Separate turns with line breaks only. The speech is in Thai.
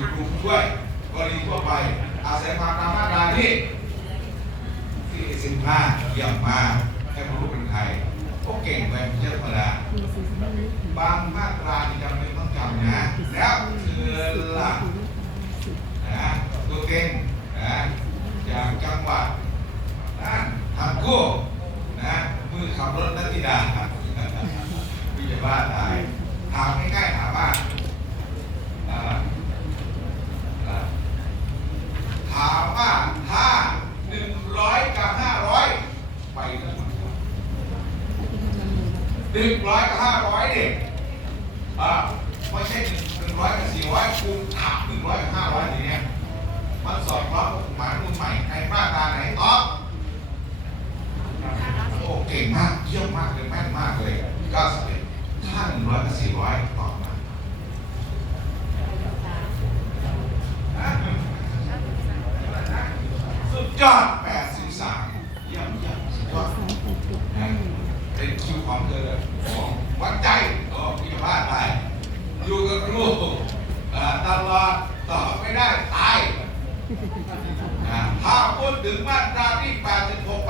คือครูผู้ช่วยกรณีทั่วไป อาศัยความตามมาตราที่ที่สิบห้าเยี่ยมมากให้รู้เป็นใครพวกเก่งไปเยอะธรรมดาบางมาตราที่จำเป็นต้องจำนะ แล้วคือหลักนะตัวเก่งนะจากจังหวัดนะทำคู่นะมือขับรถนัตติดาวิจบ้าตายถามง่ายๆถามว่าอ่าอ่าถามว่าถ้าหนึ่งร้อยกับห้าร้อยไปทั้งหมด หนึ่งร้อยกับห้าร้อยเนี่ยอ่าไม่ใช่หนึ่งหนึ่งร้อยกับสี่ร้อยคูณถักหนึ่งร้อยกับห้าร้อยอย่างเงี้ยมันสอดคล้องกับกฎหมายรุ่นใหม่ในมาตราไหนตอบโอ้เก่งมากเยี่ยมมากเลยแม่นมากเลยเก้าสิบเอ็ดถ้าหนึ่งร้อยกับสี่ร้อยตอบมาสุดยอดแปดสิบสามเยี่ยมเยี่ยมสุดยอด นะเป็น ความเจริญของวัดใจโอ้พิพาทไปอยู่กับครูตลอดตอบไม่ได้ตายถ้าพูดถึงมาตราที่86มันพูดถึง